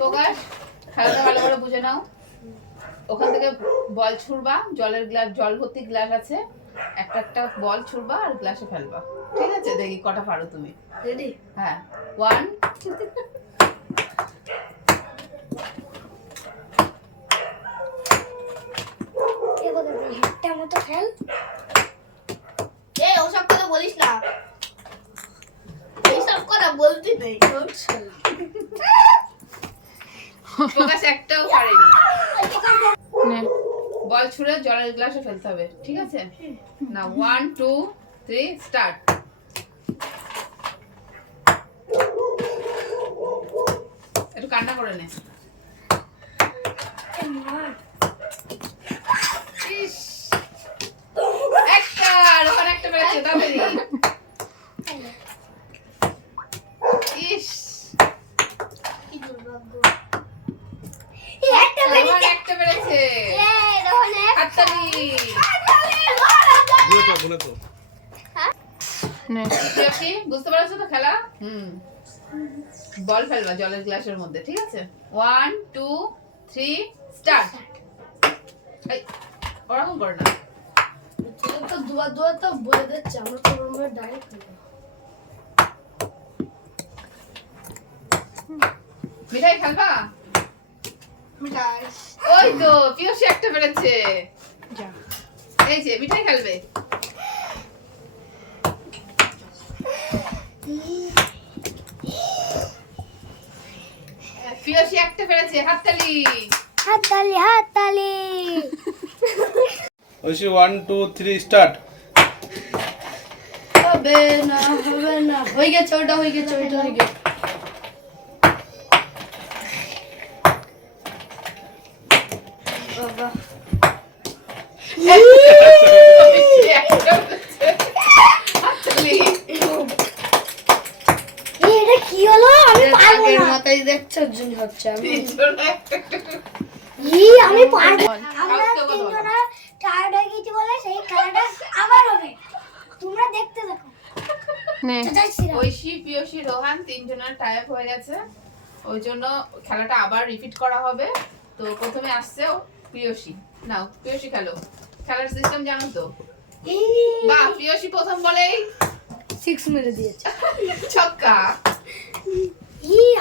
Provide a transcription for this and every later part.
প্রকাশ খেলাটা ভালো করে বুঝে নাও। ওখান থেকে বল ছুড়বা, জলের গ্লাস, জল ভর্তি গ্লাস আছে, একটা একটা বল ছুড়বা আর গ্লাসে ফেলবা। ঠিক আছে? দেখি কটা পারো তুমি। রেডি? হ্যাঁ, 1 এবারে হিটটা মতো খেল। এই ওসব কথা বলিস না, এইসব কথা বলতে নেই। প্রকাশ একটাও পারেনি। বল ছুড়ে জলের গ্লাসে ফেলতে হবে। ঠিক আছে? না 1 2 3 স্টার্ট। একটু কান্না করে নে। ইস, একটা রোহন একটা পেরেছে তাড়াতাড়ি। ইস, কি দুর্ভাগ্য। রোহন একটা পেরেছে। হাততালি। কি বুঝতে পারছো তো খেলা? বল ফেলবা জলের গ্লাসের মধ্যে। ঠিক আছে? 1 2 3 স্টার্ট। এই ওরকম করো না। তো দুয়া দুয়া তো বলে দিচ্ছে, আমরা তো আমরা ডাইরেক্ট মিঠাই খেলবা? ওই তো পিয়সী একটা পেরেছে। এই যে মিঠাই খেলবে। পিয়সী একটা পেরেছে। হাততালি। হাততালি হাততালি। ঐশী 1 2 3 স্টার্ট। হবে না হয়ে গেছে, ওটা হয়ে গেছে, ওটা হয়ে গেছে। বাবা হাততালি। এটা কি হলো? আমি পারবো না। মাথায় দেখছো জন্য হচ্ছে আমি আমি পারবো না। আমরা তিনজনা টায়ার্ড হয়ে গেছি বলে সেই খেলাটা আবার হবে, তোমরা দেখতে থাকো। ঐশী পিয়সী রোহান তিনজনের টাইপ হয়ে গেছে, ওই জন্য খেলাটা আবার রিপিট করা হবে। তো প্রথমে আসছে পিয়সী। নাও পিয়সী খেলো। খেলার সিস্টেম জানো তো? বাহ, পিয়সী প্রথম বলেই 6 মেরে দিয়েছে। ছক্কা।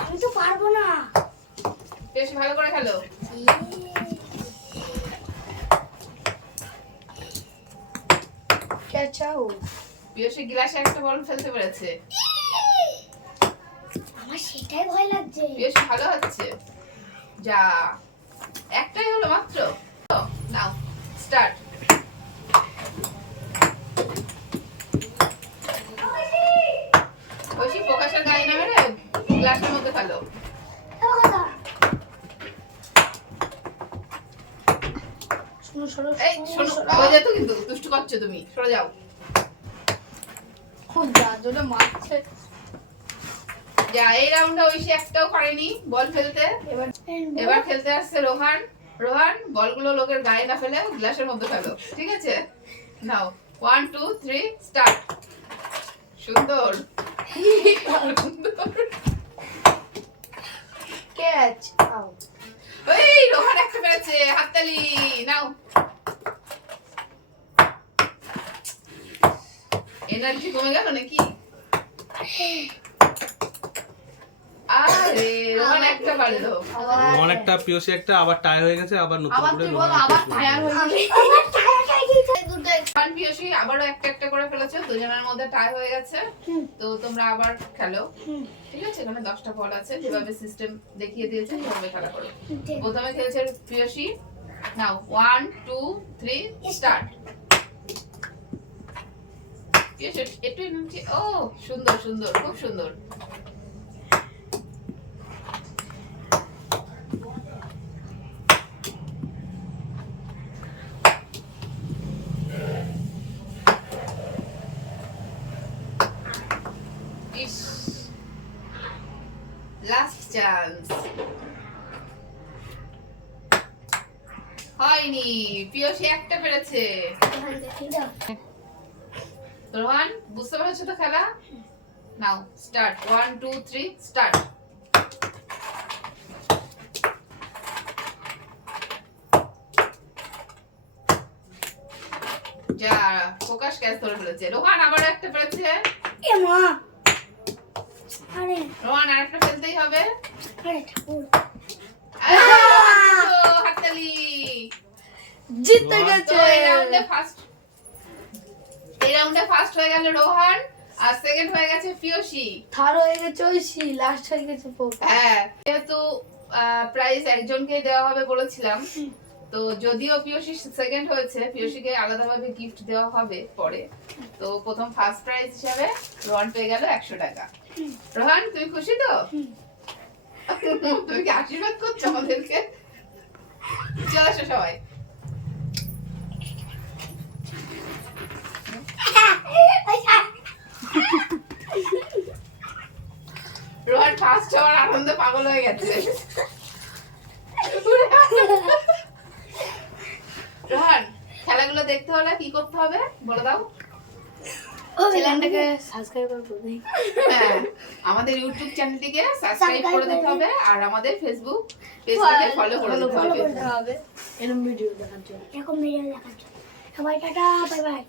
আমি তো পারবো না। পিয়সী ভালো করে খেলো। চাচাও পিয়সী গ্লাসে একটা বল ফেলতে পেরেছে। আমার সেটাই ভয় লাগছে। পিয়সী ভালো হচ্ছে। যা, একটাই হলো মাত্র। নাও স্টার্ট। ঐশী প্রকাশের গায়ে না মেরে গ্লাসের মধ্যে ফেলো। এই শোনো, হয়ে যেত কিন্তু দুষ্টু করছো তুমি, সরে যাও। খুব জাদুরে মারছে। যা, এই রাউন্ডে ঐশী একটাও পারেনি বল ফেলতে। এবার খেলতে আসছে রোহান। রোহান বলগুলো লোকের গায়ে না ফেলে গ্লাসের মধ্যে ফেলো। ঠিক আছে? নাও 1 2 3 স্টার্ট। সুন্দর সুন্দর। Catch out. এই রোহান একটা পেরেছে। হাততালি। নাও। এনার্জি কমে গেল নাকি? আরে রোহান একটা পারলো। রোহন একটা, পিয়সী একটা, আবার টাই হয়ে গেছে, আবার নতুন আবার করে তুই বল, আবার টায়ার হয়ে গেছে। আমার টায়ার হয়ে গেছে। রোহান পিয়সী আবারও একটা একটা করে ফেলেছে, দুজনের মধ্যে টাই হয়ে গেছে। তো তোমরা আবার খেলো। ঠিক আছে? এখানে 10টা বল আছে, যেভাবে সিস্টেম দেখিয়ে দিয়েছে সেভাবে খেলা করো। প্রথমে খেলছে পিয়সী। নাও 1 2 3 স্টার্ট। পিয়সী একটু এনার্জি। ও সুন্দর সুন্দর, খুব সুন্দর। ইস, লাস্ট চান্স। হয়নি, পিয়সী একটা পেরেছে। রোহান বুঝতে পারছো তো খেলা? নাও স্টার্ট। 1 2 3 স্টার্ট। যা ফোকাস ক্যাচ ধরে ফেলেছে। রোহান আবার একটা পেরেছে। এ মা আরে রোহান আর একটা ফেলতেই হবে। আরে ঠাকুর হাততালি। জিতে রোহান তো এই রাউন্ডে ফার্স্ট হয়ে গেল রোহান, আর সেকেন্ড হয়ে গেছে পিয়সী। থার্ড হয়ে গেছে ঐশী, লাস্ট হয়ে গেছে পোকা। হ্যাঁ, যেহেতু প্রাইজ একজনকে দেওয়া হবে বলেছিলাম, তো যদিও পিয়সী সেকেন্ড হয়েছে, পিয়সীকে আলাদাভাবে গিফট দেওয়া হবে পরে। তো প্রথম ফার্স্ট প্রাইজ হিসাবে রোহান পেয়ে গেল 100 টাকা। রোহান তুমি খুশি তো? তুমি কি আশীর্বাদ করছো আমাদেরকে? চলে আসো সবাই। রোহান ফার্স্ট হওয়ার আনন্দে পাগল হয়ে গেছে। রোহান, খেলাগুলো দেখতে হলে কি করতে হবে বলে দাও। চ্যানেলটাকে সাবস্ক্রাইব করে দিন। হ্যাঁ, আমাদের ইউটিউব চ্যানেলটিকে সাবস্ক্রাইব করে দিতে হবে, আর আমাদের ফেসবুক পেজটিকে ফলো করে দিতে হবে। হবে এরকম ভিডিও দেখার জন্য। এরকম ভিডিও দেখার জন্য সবাই টাটা বাই বাই।